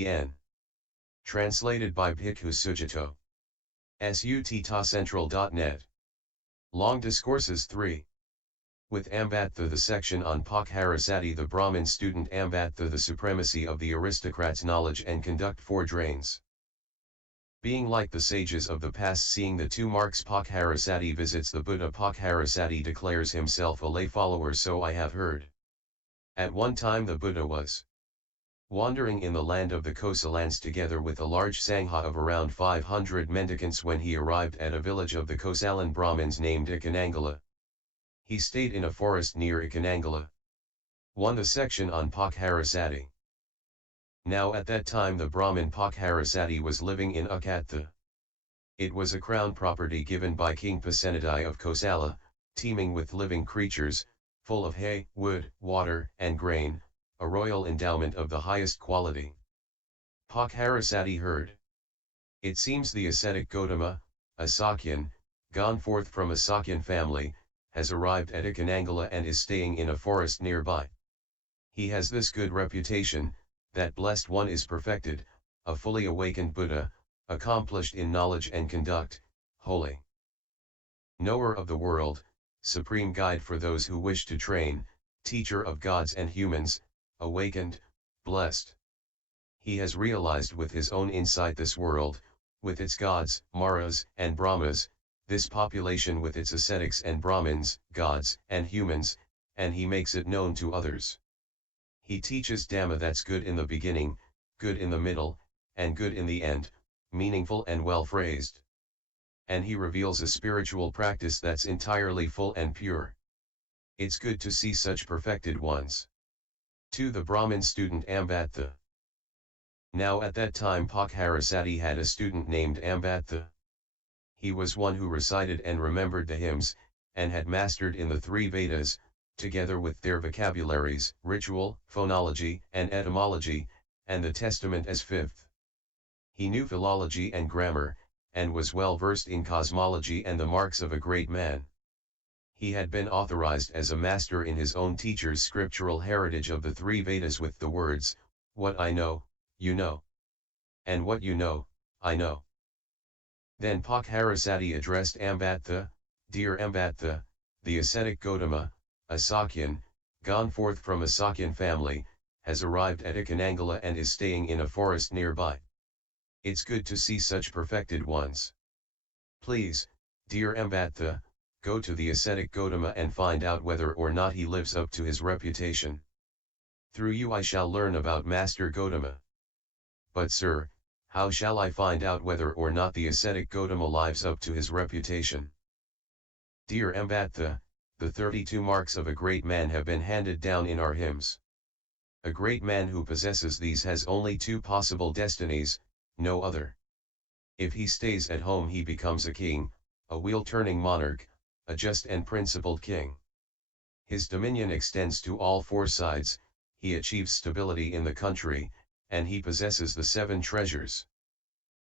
The N. Translated by Bhikkhu Sujato. Suttacentral.net. Long Discourses 3. With Ambattha, the section on Pokkharasati, the Brahmin student Ambattha, the supremacy of the aristocrats' knowledge and conduct 4 drains. Being like the sages of the past, seeing the 2 marks, Pokkharasati visits the Buddha. Pokkharasati declares himself a lay follower, so I have heard. At one time the Buddha was wandering in the land of the Kosalans together with a large Sangha of around 500 mendicants when he arrived at a village of the Kosalan Brahmins named Icchanangala. He stayed in a forest near Icchanangala. 1. The section on Pokkharasati. Now at that time the Brahmin Pokkharasati was living in Ukkattha. It was a crown property given by King Pasenadi of Kosala, teeming with living creatures, full of hay, wood, water, and grain, a royal endowment of the highest quality. Pokkharasati heard. It seems the ascetic Gautama, a Sakyan, gone forth from a Sakyan family, has arrived at Icchanangala and is staying in a forest nearby. He has this good reputation, that blessed one is perfected, a fully awakened Buddha, accomplished in knowledge and conduct, holy knower of the world, supreme guide for those who wish to train, teacher of gods and humans, awakened, blessed. He has realized with his own insight this world, with its gods, maras, and brahmas, this population with its ascetics and brahmins, gods, and humans, and he makes it known to others. He teaches Dhamma that's good in the beginning, good in the middle, and good in the end, meaningful and well phrased. And he reveals a spiritual practice that's entirely full and pure. It's good to see such perfected ones. 2. The Brahmin student Ambattha. Now at that time Pokkharasati had a student named Ambattha. He was one who recited and remembered the hymns, and had mastered in the 3 Vedas, together with their vocabularies, ritual, phonology, and etymology, and the Testament as 5th. He knew philology and grammar, and was well versed in cosmology and the marks of a great man. He had been authorized as a master in his own teacher's scriptural heritage of the 3 Vedas with the words, "What I know, you know. And what you know, I know." Then Pokkharasati addressed Ambattha, "Dear Ambattha, the ascetic Gautama, a Sakyan, gone forth from a Sakyan family, has arrived at Icchanangala and is staying in a forest nearby. It's good to see such perfected ones. Please, dear Ambattha, go to the ascetic Gautama and find out whether or not he lives up to his reputation. Through you I shall learn about Master Gautama." "But sir, how shall I find out whether or not the ascetic Gautama lives up to his reputation?" "Dear Ambattha, the 32 marks of a great man have been handed down in our hymns. A great man who possesses these has only 2 possible destinies, no other. If he stays at home he becomes a king, a wheel-turning monarch, a just and principled king. His dominion extends to all 4 sides, he achieves stability in the country, and he possesses the 7 treasures.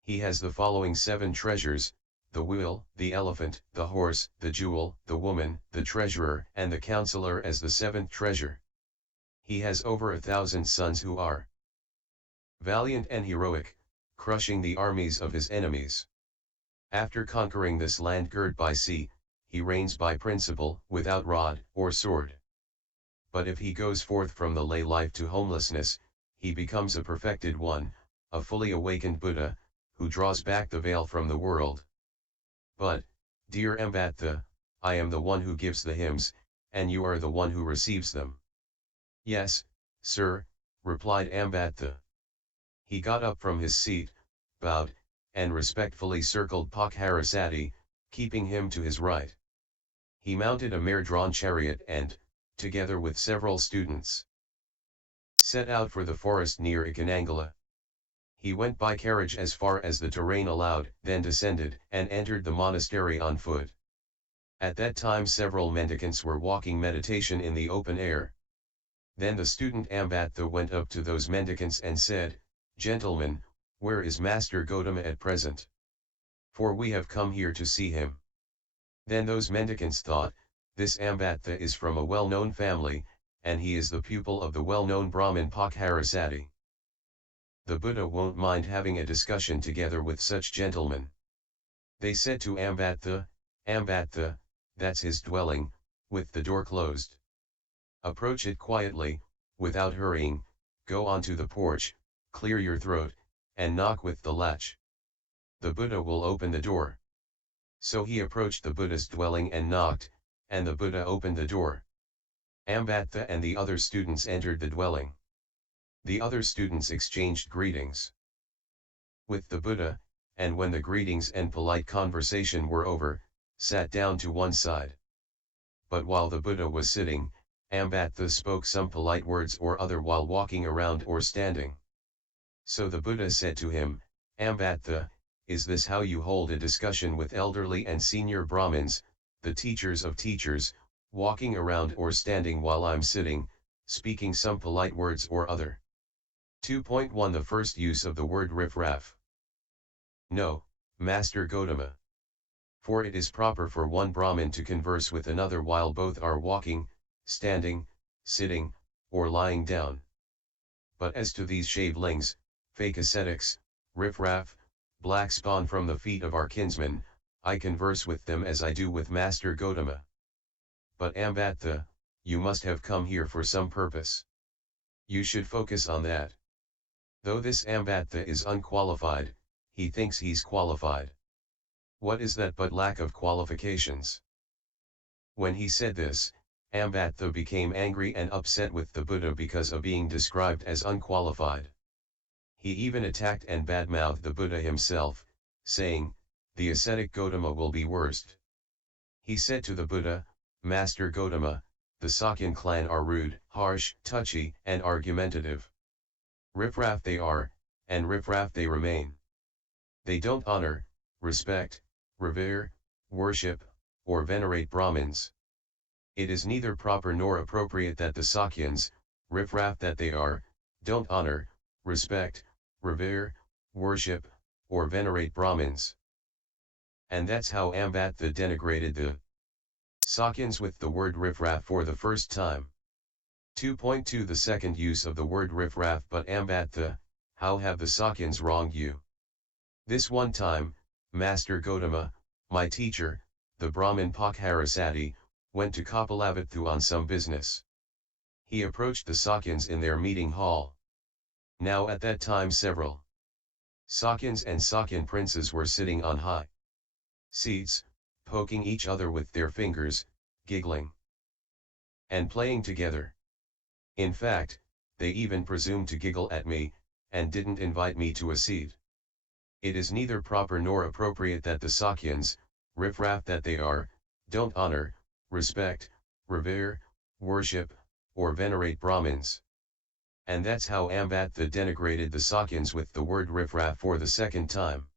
He has the following 7 treasures, the wheel, the elephant, the horse, the jewel, the woman, the treasurer, and the counselor as the 7th treasure. He has over 1,000 sons who are valiant and heroic, crushing the armies of his enemies. After conquering this land girt by sea, he reigns by principle, without rod or sword. But if he goes forth from the lay life to homelessness, he becomes a perfected one, a fully awakened Buddha, who draws back the veil from the world. But, dear Ambattha, I am the one who gives the hymns, and you are the one who receives them." "Yes, sir," replied Ambattha. He got up from his seat, bowed, and respectfully circled Pokkharasati, keeping him to his right. He mounted a mare-drawn chariot and, together with several students, set out for the forest near Icchanangala. He went by carriage as far as the terrain allowed, then descended and entered the monastery on foot. At that time several mendicants were walking meditation in the open air. Then the student Ambattha went up to those mendicants and said, "Gentlemen, where is Master Gautama at present? For we have come here to see him." Then those mendicants thought, "This Ambattha is from a well-known family, and he is the pupil of the well-known Brahmin Pokkharasati. the Buddha won't mind having a discussion together with such gentlemen. They said to Ambattha, Ambattha, that's his dwelling, with the door closed. Approach it quietly, without hurrying, go onto the porch, clear your throat, and knock with the latch. The Buddha will open the door. So he approached the Buddha's dwelling and knocked, and the Buddha opened the door. Ambattha and the other students entered the dwelling. The other students exchanged greetings with the Buddha, and when the greetings and polite conversation were over, sat down to one side. But while the Buddha was sitting, Ambattha spoke some polite words or other while walking around or standing. So the Buddha said to him, Ambattha, is this how you hold a discussion with elderly and senior Brahmins, the teachers of teachers, walking around or standing while I'm sitting, speaking some polite words or other? 2.1 The first use of the word riffraff. No, Master Gotama. For it is proper for one Brahmin to converse with another while both are walking, standing, sitting, or lying down. But as to these shavelings, fake ascetics, riffraff, black spawn from the feet of our kinsmen, I converse with them as I do with Master Gotama. But Ambattha, you must have come here for some purpose. You should focus on that. Though this Ambattha is unqualified, he thinks he's qualified. What is that but lack of qualifications? When he said this, Ambattha became angry and upset with the Buddha because of being described as unqualified. He even attacked and badmouthed the Buddha himself, saying, the ascetic Gotama will be worst. He said to the Buddha, Master Gotama, the Sakyan clan are rude, harsh, touchy, and argumentative. Riffraff they are, and riffraff they remain. They don't honor, respect, revere, worship, or venerate Brahmins. It is neither proper nor appropriate that the Sakyans, riffraff that they are, don't honor, respect, revere, worship, or venerate Brahmins. And that's how Ambattha denigrated the Sakyans with the word riffraff for the first time. 2.2 The second use of the word riffraff. But Ambattha, how have the Sakyans wronged you? This one time, Master Gotama, my teacher, the Brahmin Pokkharasati, went to Kapilavatthu on some business. He approached the Sakyans in their meeting hall. Now at that time several Sakyans and Sakyan princes were sitting on high seats, poking each other with their fingers, giggling and playing together. In fact, they even presumed to giggle at me, and didn't invite me to a seat. It is neither proper nor appropriate that the Sakyans, riffraff that they are, don't honor, respect, revere, worship, or venerate Brahmins. And that's how Ambattha denigrated the Sakyans with the word riffraff for the second time.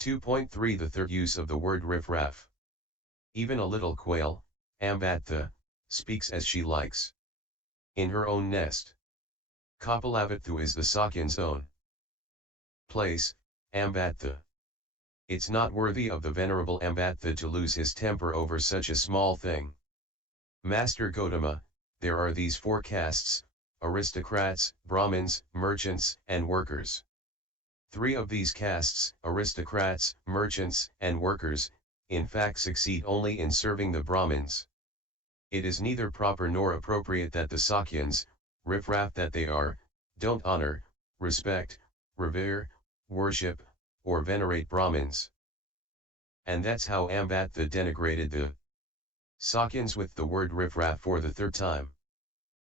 2.3 The third use of the word riffraff. Even a little quail, Ambattha, speaks as she likes. In her own nest. Kapilavatthu is the Sakyan's own place, Ambattha. It's not worthy of the venerable Ambattha to lose his temper over such a small thing. Master Gotama, there are these four castes, aristocrats, Brahmins, merchants, and workers. Three of these castes, aristocrats, merchants, and workers, in fact succeed only in serving the Brahmins. It is neither proper nor appropriate that the Sakyans, riffraff that they are, don't honor, respect, revere, worship, or venerate Brahmins. And that's how Ambattha denigrated the Sakyans with the word riffraff for the third time.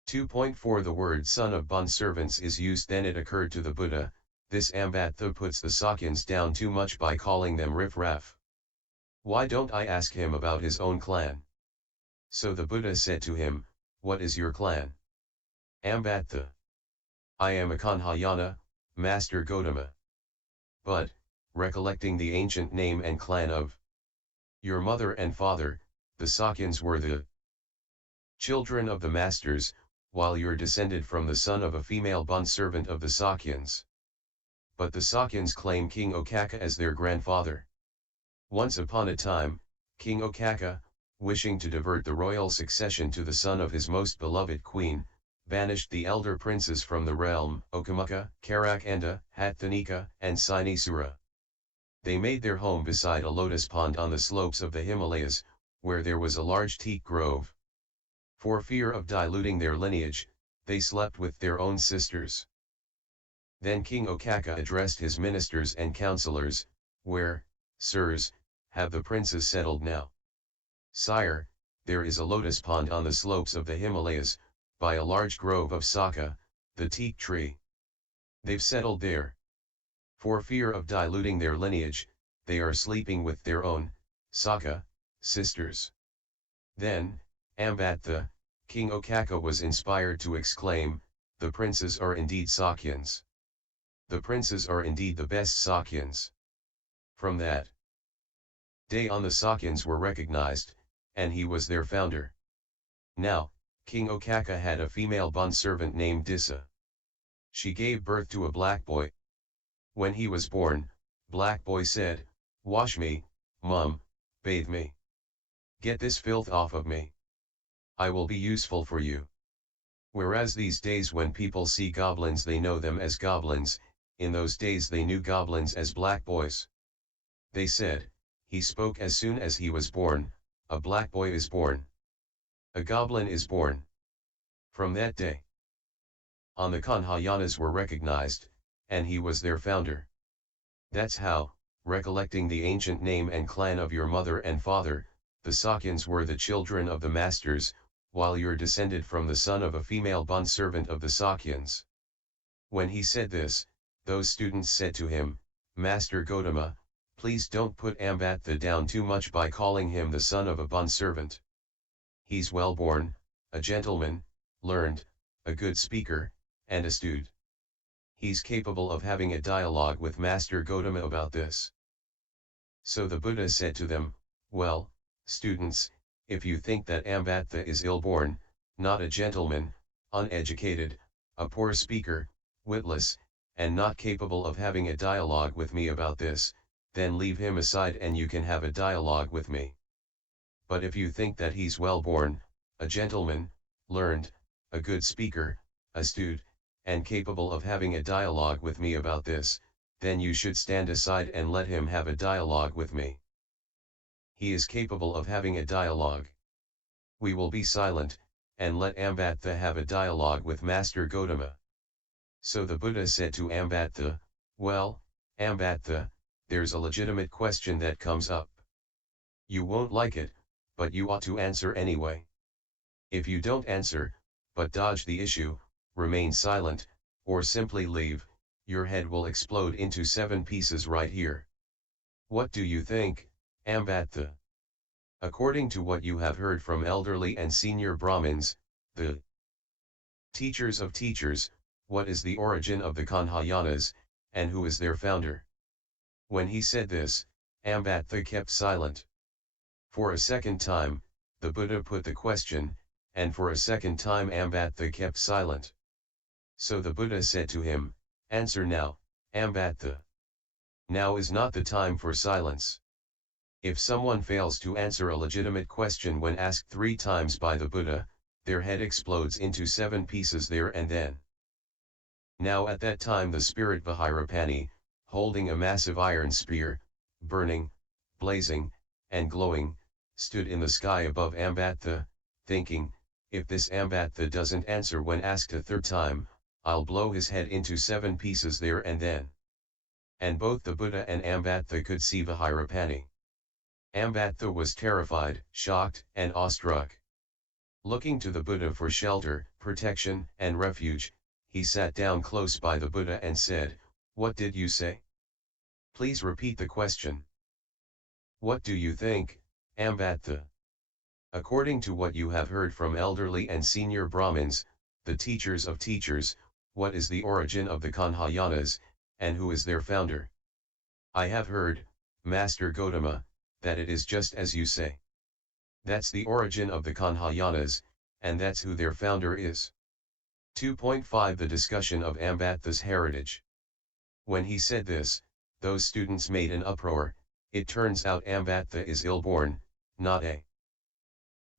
2.4 The word son of bondservants is used. Then it occurred to the Buddha, this Ambattha puts the Sakyans down too much by calling them riffraff. Why don't I ask him about his own clan? So the Buddha said to him, what is your clan? Ambattha. I am a Kanhayana, Master Gotama. But, recollecting the ancient name and clan of your mother and father, the Sakyans were the children of the masters, while you're descended from the son of a female bondservant of the Sakyans. But the Sakyans claim King Ukkattha as their grandfather. Once upon a time, King Ukkattha, wishing to divert the royal succession to the son of his most beloved queen, banished the elder princes from the realm, Ukkattha, Karakanda, Hathanika, and Sinisura. They made their home beside a lotus pond on the slopes of the Himalayas, where there was a large teak grove. For fear of diluting their lineage, they slept with their own sisters. Then King Ukkattha addressed his ministers and counselors, "Where, sirs, have the princes settled now?" "Sire, there is a lotus pond on the slopes of the Himalayas, by a large grove of Sakha, the teak tree. They've settled there. For fear of diluting their lineage, they are sleeping with their own, Sakha, sisters." Then, Ambattha, King Ukkattha was inspired to exclaim, "The princes are indeed Sakyans. The princes are indeed the best Sakyans." From that day on the Sakyans were recognized, and he was their founder. Now, King Ukkattha had a female bondservant named Disa. She gave birth to a black boy. When he was born, Black Boy said, "Wash me, mum, bathe me. Get this filth off of me. I will be useful for you." Whereas these days when people see goblins they know them as goblins, in those days they knew goblins as black boys. They said, "He spoke as soon as he was born, a black boy is born. A goblin is born." From that day on the Kanhayanas were recognized, and he was their founder. That's how, recollecting the ancient name and clan of your mother and father, the Sakyans were the children of the masters, while you're descended from the son of a female bondservant of the Sakyans. When he said this, those students said to him, "Master Gautama, please don't put Ambattha down too much by calling him the son of a bondservant. He's well born, a gentleman, learned, a good speaker, and astute. He's capable of having a dialogue with Master Gautama about this." So the Buddha said to them, "Well, students, if you think that Ambattha is ill-born, not a gentleman, uneducated, a poor speaker, witless, and not capable of having a dialogue with me about this, then leave him aside and you can have a dialogue with me. But if you think that he's well-born, a gentleman, learned, a good speaker, astute, and capable of having a dialogue with me about this, then you should stand aside and let him have a dialogue with me. He is capable of having a dialogue. We will be silent, and let Ambattha have a dialogue with Master Gautama." So the Buddha said to Ambattha, "Well, Ambattha, there's a legitimate question that comes up. You won't like it, but you ought to answer anyway. If you don't answer, but dodge the issue, remain silent, or simply leave, your head will explode into 7 pieces right here. What do you think, Ambattha? According to what you have heard from elderly and senior Brahmins, the teachers of teachers, what is the origin of the Kanhayanas, and who is their founder?" When he said this, Ambattha kept silent. For a second time, the Buddha put the question, and for a second time Ambattha kept silent. So the Buddha said to him, "Answer now, Ambattha. Now is not the time for silence." If someone fails to answer a legitimate question when asked 3 times by the Buddha, their head explodes into 7 pieces there and then. Now at that time the spirit Vajrapani, holding a massive iron spear, burning, blazing, and glowing, stood in the sky above Ambattha, thinking, "If this Ambattha doesn't answer when asked a 3rd time, I'll blow his head into 7 pieces there and then." And both the Buddha and Ambattha could see Vajrapani. Ambattha was terrified, shocked, and awestruck. Looking to the Buddha for shelter, protection, and refuge, he sat down close by the Buddha and said, "What did you say? Please repeat the question." "What do you think, Ambattha? According to what you have heard from elderly and senior Brahmins, the teachers of teachers, what is the origin of the Kanhayanas, and who is their founder?" "I have heard, Master Gautama, that it is just as you say. That's the origin of the Kanhayanas, and that's who their founder is." 2.5 The discussion of Ambattha's heritage. When he said this, those students made an uproar. It turns out Ambattha is ill-born, not a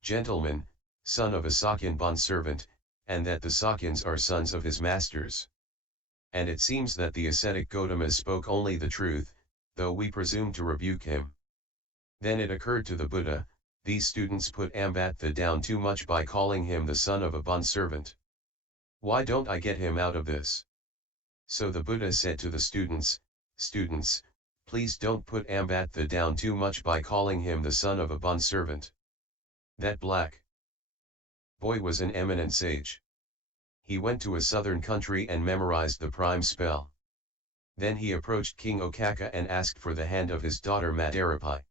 gentleman, son of a Sakyan bondservant, and that the Sakyans are sons of his masters. And it seems that the ascetic Gautama spoke only the truth, though we presume to rebuke him. Then it occurred to the Buddha, these students put Ambattha down too much by calling him the son of a bondservant. Why don't I get him out of this? So the Buddha said to the students, students, please don't put Ambattha down too much by calling him the son of a bondservant. That black boy was an eminent sage. He went to a southern country and memorized the prime spell. Then he approached King Ukkattha and asked for the hand of his daughter Madarapai.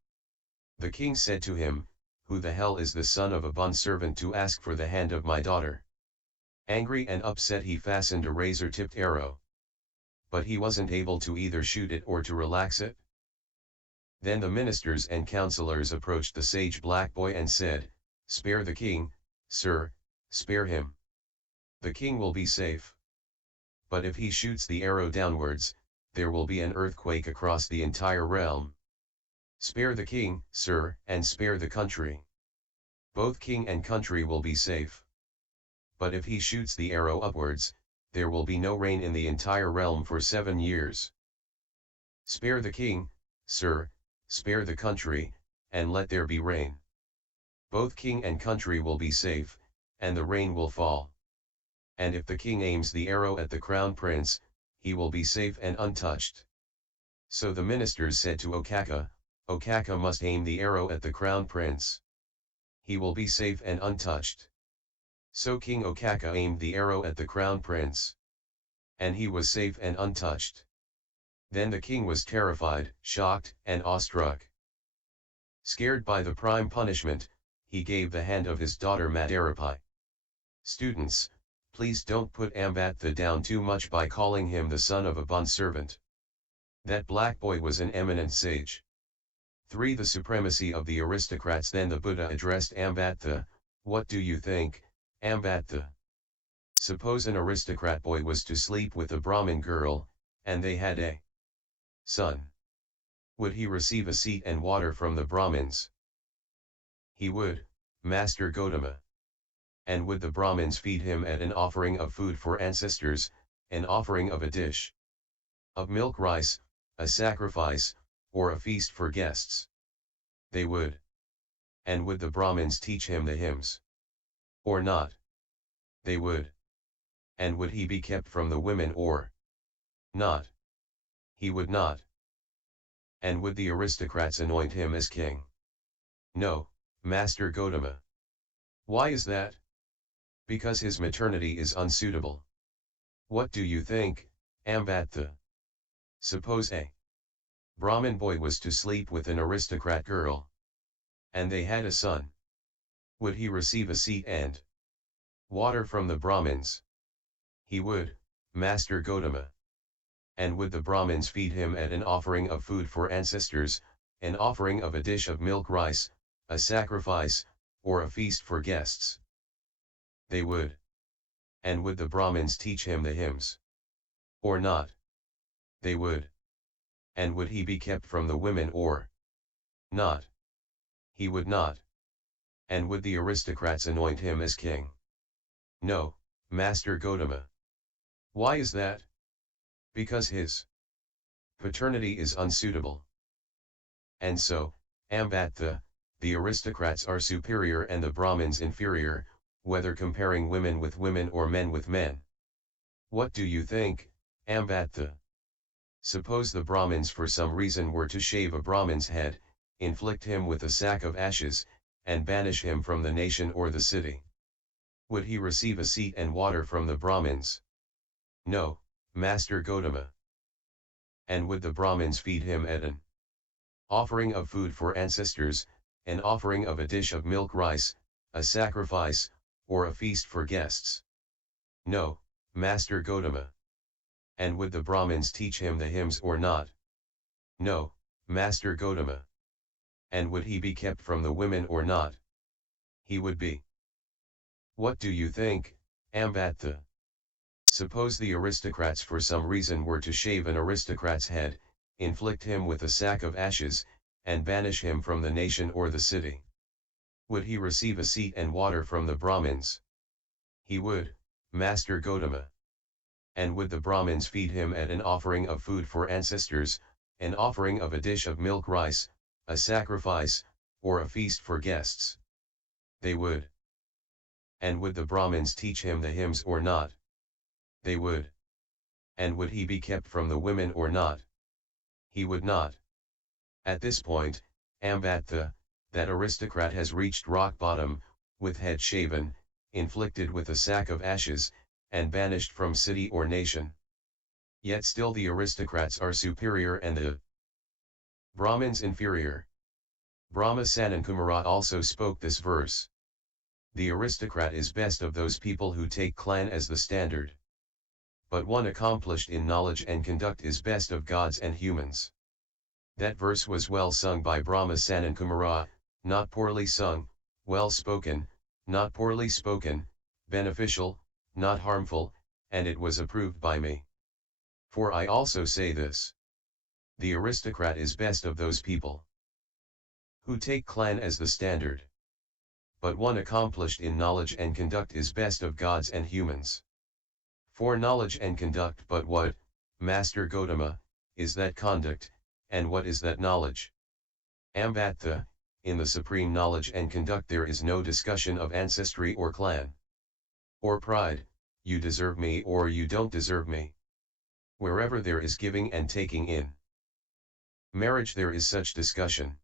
The king said to him, who the hell is the son of a bondservant to ask for the hand of my daughter? Angry and upset, he fastened a razor-tipped arrow. But he wasn't able to either shoot it or to relax it. Then the ministers and counselors approached the sage black boy and said, spare the king, sir, spare him. The king will be safe. But if he shoots the arrow downwards, there will be an earthquake across the entire realm. Spare the king, sir, and spare the country. Both king and country will be safe. But if he shoots the arrow upwards, there will be no rain in the entire realm for 7 years. Spare the king, sir, spare the country, and let there be rain. Both king and country will be safe, and the rain will fall. And if the king aims the arrow at the crown prince, he will be safe and untouched. So the ministers said to Ukkattha, Ukkattha must aim the arrow at the crown prince. He will be safe and untouched. So King Ukkattha aimed the arrow at the crown prince. And he was safe and untouched. Then the king was terrified, shocked, and awestruck. Scared by the prime punishment, he gave the hand of his daughter Madarapai. Students, please don't put Ambattha down too much by calling him the son of a bondservant. That black boy was an eminent sage. 3. The supremacy of the aristocrats. Then the Buddha addressed Ambattha, what do you think, Ambattha? Suppose an aristocrat boy was to sleep with a Brahmin girl, and they had a son. Would he receive a seat and water from the Brahmins? He would, Master Gautama. And would the Brahmins feed him at an offering of food for ancestors, an offering of a dish of milk rice, a sacrifice, or a feast for guests? They would. And would the Brahmins teach him the hymns? Or not? They would. And would he be kept from the women or not? He would not. And would the aristocrats anoint him as king? No, Master Gautama. Why is that? Because his maternity is unsuitable. What do you think, Ambattha? Suppose a Brahmin boy was to sleep with an aristocrat girl, and they had a son. Would he receive a seat and water from the Brahmins? He would, Master Gautama. And would the Brahmins feed him at an offering of food for ancestors, an offering of a dish of milk rice, a sacrifice, or a feast for guests? They would. And would the Brahmins teach him the hymns? Or not? They would. And would he be kept from the women or not? He would not. And would the aristocrats anoint him as king? No, Master Gautama. Why is that? Because his paternity is unsuitable. And so, Ambattha, the aristocrats are superior and the Brahmins inferior, whether comparing women with women or men with men. What do you think, Ambattha? Suppose the Brahmins for some reason were to shave a Brahmin's head, inflict him with a sack of ashes, and banish him from the nation or the city. Would he receive a seat and water from the Brahmins? No, Master Gautama. And would the Brahmins feed him at an offering of food for ancestors, an offering of a dish of milk rice, a sacrifice, or a feast for guests? No, Master Gautama. And would the Brahmins teach him the hymns or not? No, Master Gautama. And would he be kept from the women or not? He would be. What do you think, Ambattha? Suppose the aristocrats for some reason were to shave an aristocrat's head, inflict him with a sack of ashes, and banish him from the nation or the city. Would he receive a seat and water from the Brahmins? He would, Master Gotama. And would the Brahmins feed him at an offering of food for ancestors, an offering of a dish of milk rice, a sacrifice, or a feast for guests? They would. And would the Brahmins teach him the hymns or not? They would. And would he be kept from the women or not? He would not. At this point, Ambattha, that aristocrat, has reached rock bottom, with head shaven, inflicted with a sack of ashes, and banished from city or nation. Yet still the aristocrats are superior and the Brahmins inferior. Brahma Sanankumara also spoke this verse. The aristocrat is best of those people who take clan as the standard. But one accomplished in knowledge and conduct is best of gods and humans. That verse was well sung by Brahma Sanankumara, not poorly sung, well spoken, not poorly spoken, beneficial, not harmful, and it was approved by me. For I also say this. The aristocrat is best of those people who take clan as the standard. But one accomplished in knowledge and conduct is best of gods and humans. For knowledge and conduct, but what, Master Gotama, is that conduct, and what is that knowledge? Ambattha, in the supreme knowledge and conduct there is no discussion of ancestry or clan. Or pride, you deserve me or you don't deserve me. Wherever there is giving and taking in marriage there is such discussion.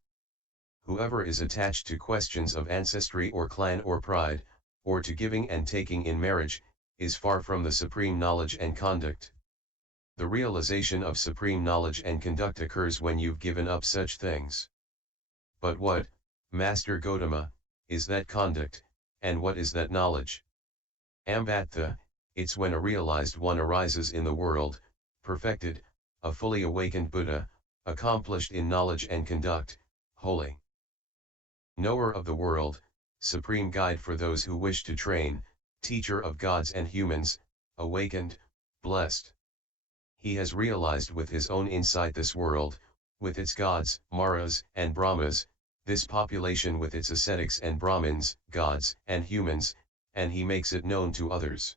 Whoever is attached to questions of ancestry or clan or pride, or to giving and taking in marriage, is far from the supreme knowledge and conduct. The realization of supreme knowledge and conduct occurs when you've given up such things. But what, Master Gotama, is that conduct, and what is that knowledge? Ambattha, it's when a realized one arises in the world, perfected, a fully awakened Buddha, accomplished in knowledge and conduct, holy. Knower of the world, supreme guide for those who wish to train, teacher of gods and humans, awakened, blessed. He has realized with his own insight this world, with its gods, maras, and brahmas, this population with its ascetics and brahmins, gods, and humans, and he makes it known to others.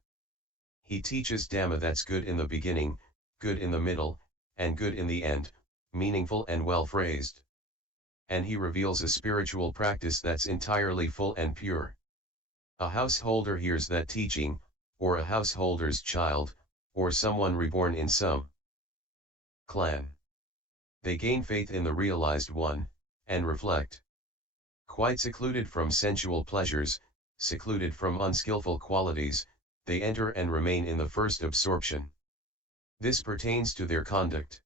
He teaches Dhamma that's good in the beginning, good in the middle, and good in the end, meaningful and well phrased. And he reveals a spiritual practice that's entirely full and pure. A householder hears that teaching, or a householder's child, or someone reborn in some clan. They gain faith in the realized one, and reflect. Quite secluded from sensual pleasures, secluded from unskillful qualities, they enter and remain in the first absorption. This pertains to their conduct.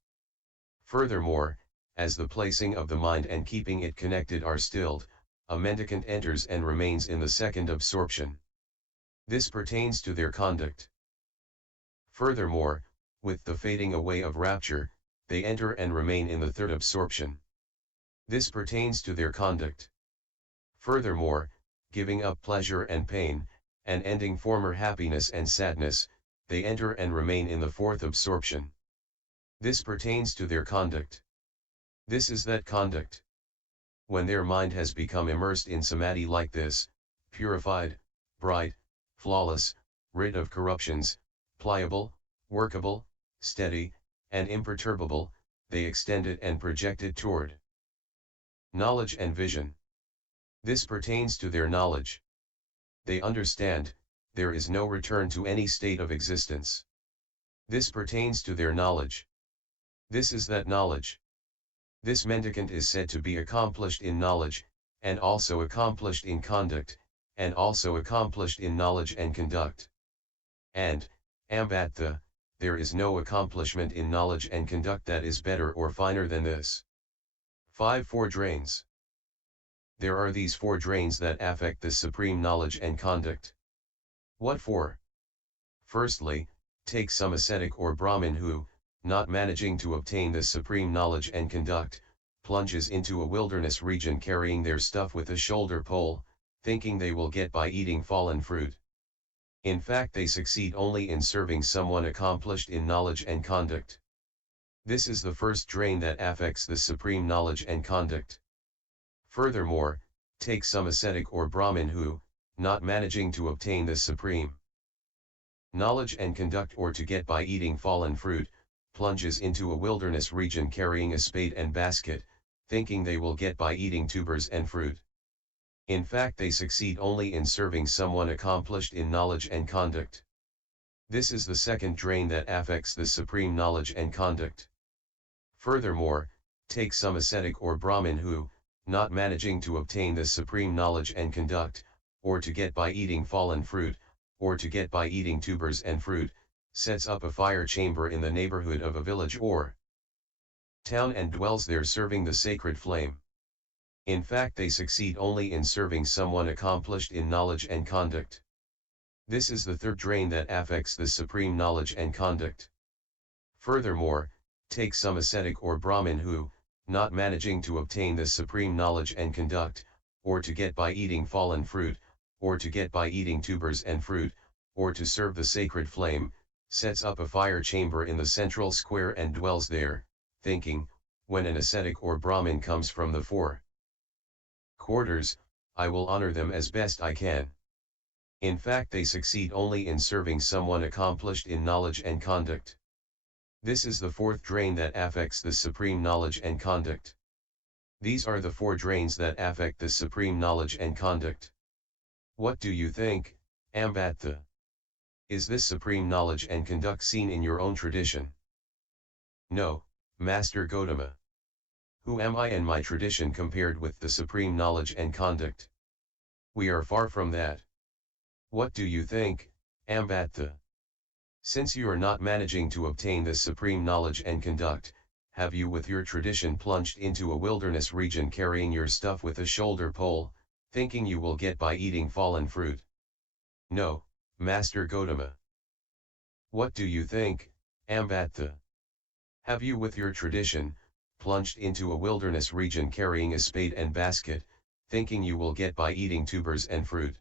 Furthermore, as the placing of the mind and keeping it connected are stilled, a mendicant enters and remains in the second absorption. This pertains to their conduct. Furthermore, with the fading away of rapture, they enter and remain in the third absorption. This pertains to their conduct. Furthermore, giving up pleasure and pain, and ending former happiness and sadness, they enter and remain in the fourth absorption. This pertains to their conduct. This is that conduct. When their mind has become immersed in samadhi like this, purified, bright, flawless, rid of corruptions, pliable, workable, steady, and imperturbable, they extend it and project it toward knowledge and vision. This pertains to their knowledge. They understand, there is no return to any state of existence. This pertains to their knowledge. This is that knowledge. This mendicant is said to be accomplished in knowledge, and also accomplished in conduct, and also accomplished in knowledge and conduct. And, Ambattha, there is no accomplishment in knowledge and conduct that is better or finer than this. 4 drains. There are these 4 drains that affect this supreme knowledge and conduct. What 4? Firstly, take some ascetic or Brahmin who, not managing to obtain this supreme knowledge and conduct, plunges into a wilderness region carrying their stuff with a shoulder pole, thinking they will get by eating fallen fruit. In fact, they succeed only in serving someone accomplished in knowledge and conduct. This is the first drain that affects the supreme knowledge and conduct. Furthermore, take some ascetic or Brahmin who, not managing to obtain this supreme knowledge and conduct or to get by eating fallen fruit, plunges into a wilderness region carrying a spade and basket, thinking they will get by eating tubers and fruit. In fact they succeed only in serving someone accomplished in knowledge and conduct. This is the second drain that affects the supreme knowledge and conduct. Furthermore, take some ascetic or Brahmin who, not managing to obtain this supreme knowledge and conduct, or to get by eating fallen fruit, or to get by eating tubers and fruit, sets up a fire chamber in the neighborhood of a village or town and dwells there serving the sacred flame. In fact they succeed only in serving someone accomplished in knowledge and conduct. This is the third drain that affects the supreme knowledge and conduct. Furthermore, take some ascetic or Brahmin who, not managing to obtain this supreme knowledge and conduct, or to get by eating fallen fruit, or to get by eating tubers and fruit, or to serve the sacred flame, sets up a fire chamber in the central square and dwells there, thinking, when an ascetic or Brahmin comes from the four quarters, I will honor them as best I can. In fact they succeed only in serving someone accomplished in knowledge and conduct. This is the fourth drain that affects the supreme knowledge and conduct. These are the four drains that affect the supreme knowledge and conduct. What do you think, Ambattha? Is this supreme knowledge and conduct seen in your own tradition? No, Master Gautama. Who am I and my tradition compared with the supreme knowledge and conduct? We are far from that. What do you think, Ambattha? Since you are not managing to obtain this supreme knowledge and conduct, have you with your tradition plunged into a wilderness region carrying your stuff with a shoulder pole, thinking you will get by eating fallen fruit? No, Master Gautama. What do you think, Ambattha? Have you with your tradition, plunged into a wilderness region carrying a spade and basket, thinking you will get by eating tubers and fruit?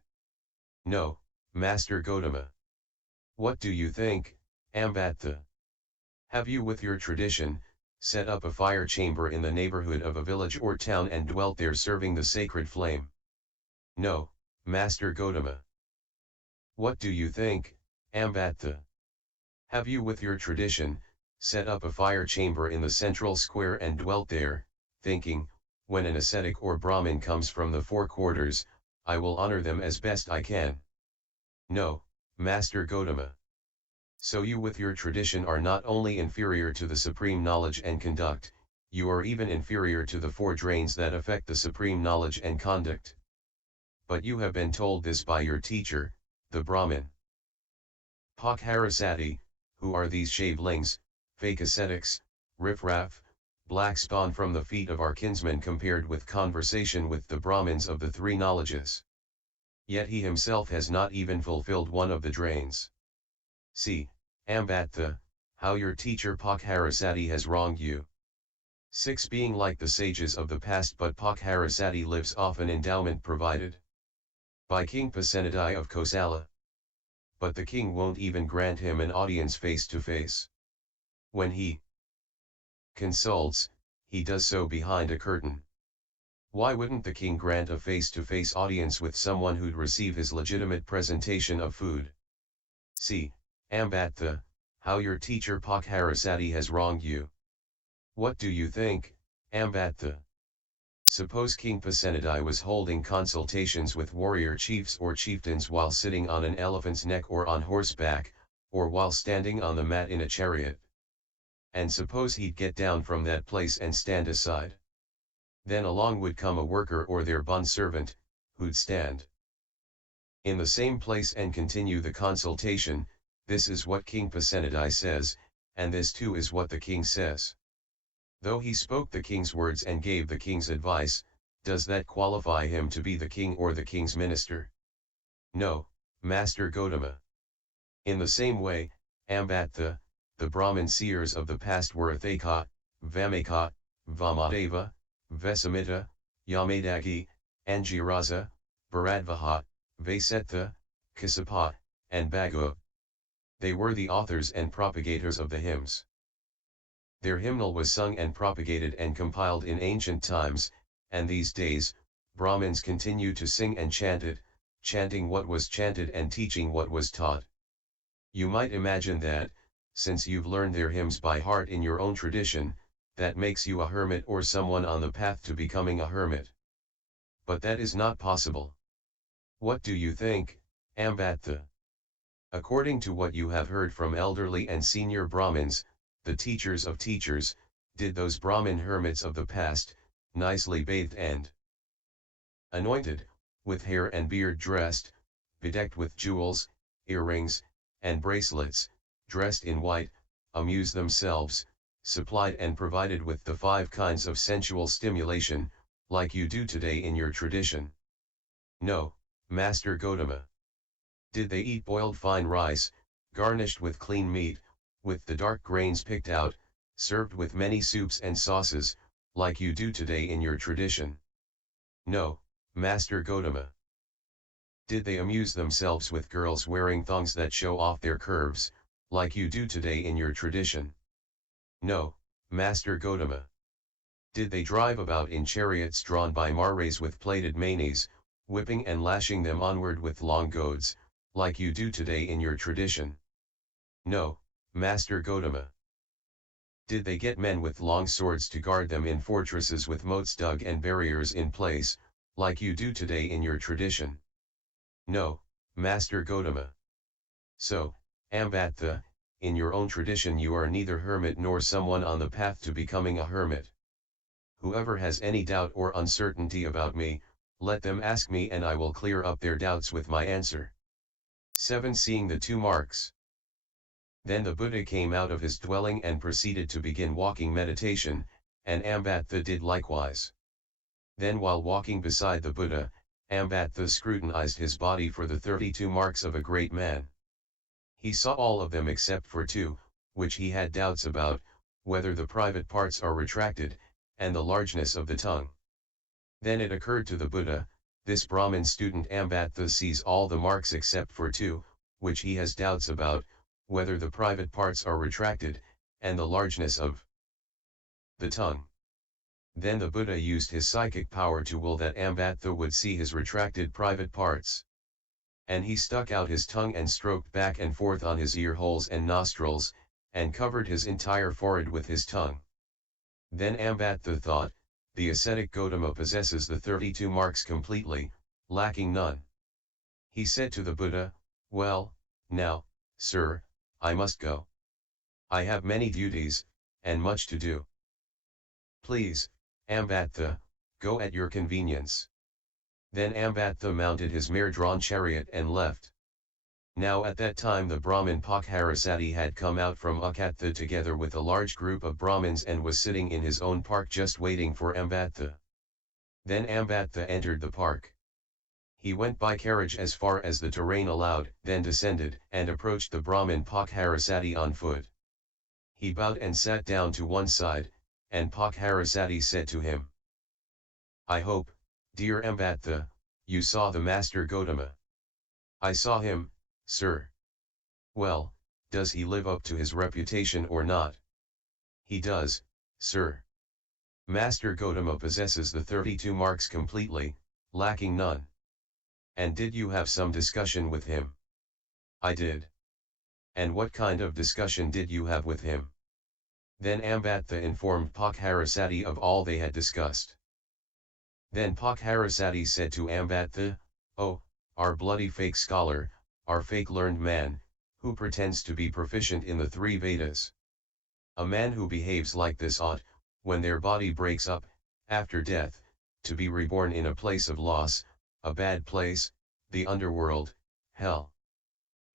No, Master Gautama. What do you think, Ambattha? Have you with your tradition, set up a fire chamber in the neighborhood of a village or town and dwelt there serving the sacred flame? No, Master Gautama. What do you think, Ambattha? Have you with your tradition, set up a fire chamber in the central square and dwelt there, thinking, when an ascetic or Brahmin comes from the four quarters, I will honor them as best I can? No, Master Gautama. So you with your tradition are not only inferior to the supreme knowledge and conduct, you are even inferior to the four drains that affect the supreme knowledge and conduct. But you have been told this by your teacher, the Brahmin. Pokkharasati, who are these shavelings, fake ascetics, riffraff, black spawn from the feet of our kinsmen compared with conversation with the Brahmins of the three knowledges? Yet he himself has not even fulfilled one of the drains. See, Ambattha, how your teacher Pokkharasati has wronged you. 6. Being like the sages of the past, but Pokkharasati lives off an endowment provided by King Pasenadi of Kosala. But the king won't even grant him an audience face to face. When he consults, he does so behind a curtain. Why wouldn't the king grant a face-to-face audience with someone who'd receive his legitimate presentation of food? See, Ambattha, how your teacher Pokkharasati has wronged you. What do you think, Ambattha? Suppose King Pasenadi was holding consultations with warrior chiefs or chieftains while sitting on an elephant's neck or on horseback, or while standing on the mat in a chariot. And suppose he'd get down from that place and stand aside. Then along would come a worker or their bond servant, who'd stand in the same place and continue the consultation. This is what King Pasenadi says, and this too is what the king says. Though he spoke the king's words and gave the king's advice, does that qualify him to be the king or the king's minister? No, Master Gautama. In the same way, Ambattha, the Brahmin seers of the past were Athaka, Vamaka, Vamadeva, Vesamita, Yamadagi, Angiraza, Bharadvaha, Vasetha, Kasapa, and Bhagava. They were the authors and propagators of the hymns. Their hymnal was sung and propagated and compiled in ancient times, and these days, Brahmins continue to sing and chant it, chanting what was chanted and teaching what was taught. You might imagine that, since you've learned their hymns by heart in your own tradition, that makes you a hermit or someone on the path to becoming a hermit. But that is not possible. What do you think, Ambattha? According to what you have heard from elderly and senior Brahmins, the teachers of teachers, did those Brahmin hermits of the past, nicely bathed and anointed, with hair and beard dressed, bedecked with jewels, earrings, and bracelets, dressed in white, amuse themselves, supplied and provided with the 5 kinds of sensual stimulation, like you do today in your tradition? No, Master Gotama. Did they eat boiled fine rice, garnished with clean meat, with the dark grains picked out, served with many soups and sauces, like you do today in your tradition? No, Master Gotama. Did they amuse themselves with girls wearing thongs that show off their curves, like you do today in your tradition? No, Master Gotama. Did they drive about in chariots drawn by mares with plaited manes, whipping and lashing them onward with long goads, like you do today in your tradition? No, Master Gotama. Did they get men with long swords to guard them in fortresses with moats dug and barriers in place, like you do today in your tradition? No, Master Gotama. So, Ambattha, in your own tradition you are neither hermit nor someone on the path to becoming a hermit. Whoever has any doubt or uncertainty about me, let them ask me and I will clear up their doubts with my answer. 7. Seeing the 2 marks. Then the Buddha came out of his dwelling and proceeded to begin walking meditation, and Ambattha did likewise. Then while walking beside the Buddha, Ambattha scrutinized his body for the 32 marks of a great man. He saw all of them except for 2, which he had doubts about, whether the private parts are retracted, and the largeness of the tongue. Then it occurred to the Buddha, this Brahmin student Ambattha sees all the marks except for 2, which he has doubts about, whether the private parts are retracted, and the largeness of the tongue. Then the Buddha used his psychic power to will that Ambattha would see his retracted private parts. And he stuck out his tongue and stroked back and forth on his ear holes and nostrils, and covered his entire forehead with his tongue. Then Ambattha thought, the ascetic Gotama possesses the 32 marks completely, lacking none. He said to the Buddha, well, now, sir, I must go. I have many duties, and much to do. Please, Ambattha, go at your convenience. Then Ambattha mounted his mare-drawn chariot and left. Now at that time the Brahmin Pokkharasati had come out from Ukkattha together with a large group of Brahmins and was sitting in his own park just waiting for Ambattha. Then Ambattha entered the park. He went by carriage as far as the terrain allowed, then descended and approached the Brahmin Pokkharasati on foot. He bowed and sat down to one side, and Pokkharasati said to him, I hope, dear Ambattha, you saw the Master Gotama. I saw him, sir. Well, does he live up to his reputation or not? He does, sir. Master Gotama possesses the 32 marks completely, lacking none. And did you have some discussion with him? I did. And what kind of discussion did you have with him? Then Ambattha informed Pokkharasati of all they had discussed. Then Pokkharasati said to Ambattha, oh, our bloody fake scholar, our fake learned man, who pretends to be proficient in the 3 Vedas. A man who behaves like this ought, when their body breaks up, after death, to be reborn in a place of loss, a bad place, the underworld, hell.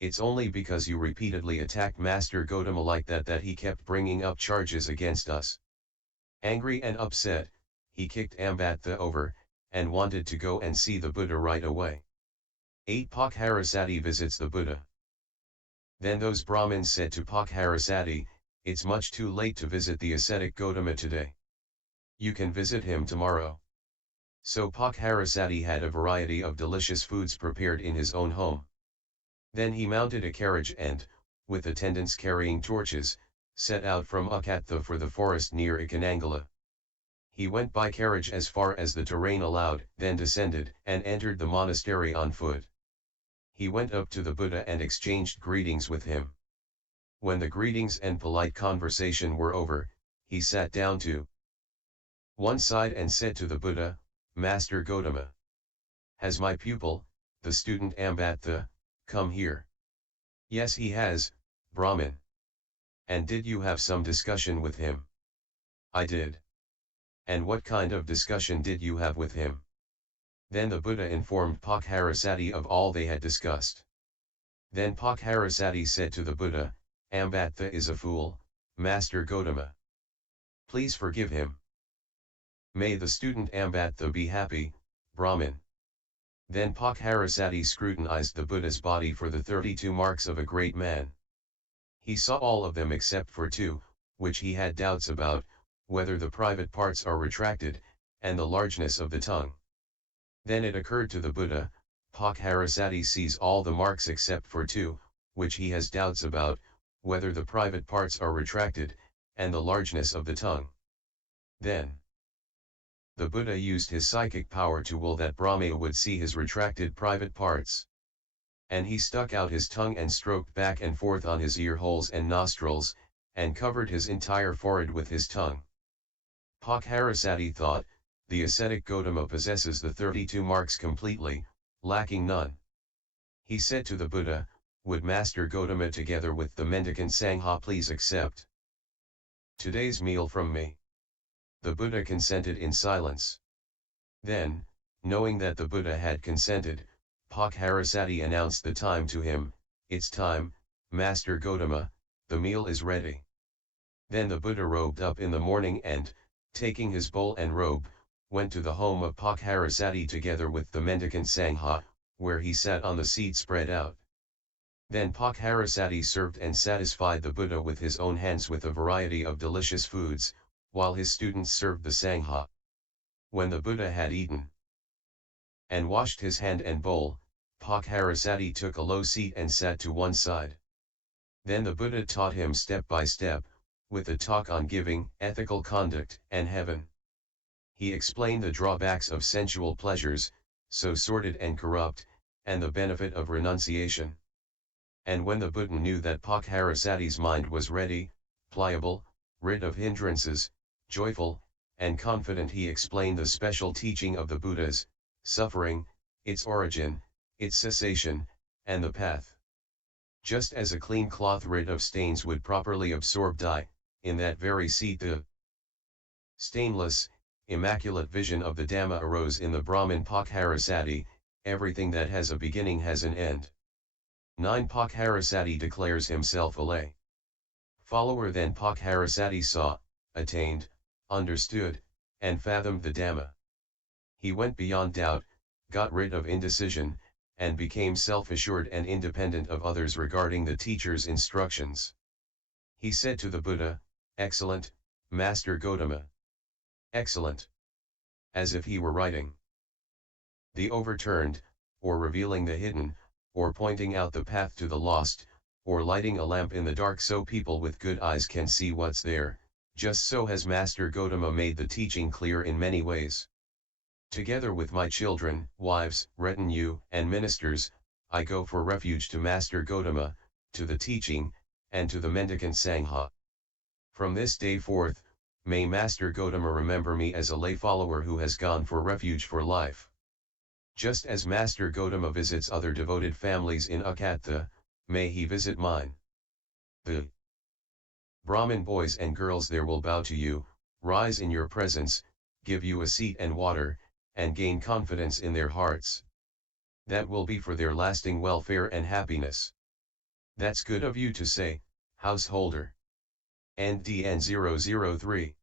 It's only because you repeatedly attacked Master Gotama like that that he kept bringing up charges against us. Angry and upset, he kicked Ambattha over, and wanted to go and see the Buddha right away. 8. Pokkharasati visits the Buddha. Then those Brahmins said to Pokkharasati, it's much too late to visit the ascetic Gotama today. You can visit him tomorrow. So Pokkharasati had a variety of delicious foods prepared in his own home. Then he mounted a carriage and, with attendants carrying torches, set out from Ukkattha for the forest near Icchanangala. He went by carriage as far as the terrain allowed, then descended and entered the monastery on foot. He went up to the Buddha and exchanged greetings with him. When the greetings and polite conversation were over, he sat down to one side and said to the Buddha, Master Gotama, has my pupil, the student Ambattha, come here? Yes, he has, Brahmin. And did you have some discussion with him? I did. And what kind of discussion did you have with him? Then the Buddha informed Pokkharasati of all they had discussed. Then Pokkharasati said to the Buddha, Ambattha is a fool, Master Gotama. Please forgive him. May the student Ambattha be happy, Brahmin. Then Pokkharasati scrutinized the Buddha's body for the 32 marks of a great man. He saw all of them except for 2, which he had doubts about, whether the private parts are retracted, and the largeness of the tongue. Then it occurred to the Buddha, Pokkharasati sees all the marks except for 2, which he has doubts about, whether the private parts are retracted, and the largeness of the tongue. Then the Buddha used his psychic power to will that Brahma would see his retracted private parts. And he stuck out his tongue and stroked back and forth on his ear holes and nostrils, and covered his entire forehead with his tongue. Pokkharasati thought, the ascetic Gotama possesses the 32 marks completely, lacking none. He said to the Buddha, would Master Gotama together with the mendicant Sangha please accept today's meal from me? The Buddha consented in silence. Then, knowing that the Buddha had consented, Pokkharasati announced the time to him, it's time, Master Gotama, the meal is ready. Then the Buddha robed up in the morning and, taking his bowl and robe, went to the home of Pokkharasati together with the mendicant Sangha, where he sat on the seat spread out. Then Pokkharasati served and satisfied the Buddha with his own hands with a variety of delicious foods, while his students served the Sangha. When the Buddha had eaten and washed his hand and bowl, Pokkharasati took a low seat and sat to one side. Then the Buddha taught him step by step, with a talk on giving, ethical conduct, and heaven. He explained the drawbacks of sensual pleasures, so sordid and corrupt, and the benefit of renunciation. And when the Buddha knew that Pokkharasati's mind was ready, pliable, rid of hindrances, joyful, and confident, he explained the special teaching of the Buddhas, suffering, its origin, its cessation, and the path. Just as a clean cloth rid of stains would properly absorb dye, in that very seat the stainless, immaculate vision of the Dhamma arose in the Brahmin Pokkharasati, everything that has a beginning has an end. 9. Pokkharasati declares himself a lay follower. Then Pokkharasati saw, attained, understood, and fathomed the Dhamma. He went beyond doubt, got rid of indecision, and became self-assured and independent of others regarding the teacher's instructions. He said to the Buddha, excellent, Master Gotama. Excellent. As if he were writing the overturned, or revealing the hidden, or pointing out the path to the lost, or lighting a lamp in the dark so people with good eyes can see what's there, just so has Master Gotama made the teaching clear in many ways. Together with my children, wives, retinue, and ministers, I go for refuge to Master Gotama, to the teaching, and to the mendicant Sangha. From this day forth, may Master Gotama remember me as a lay follower who has gone for refuge for life. Just as Master Gotama visits other devoted families in Ukkattha, may he visit mine. The Brahmin boys and girls there will bow to you, rise in your presence, give you a seat and water, and gain confidence in their hearts. That will be for their lasting welfare and happiness. That's good of you to say, householder. NDN 003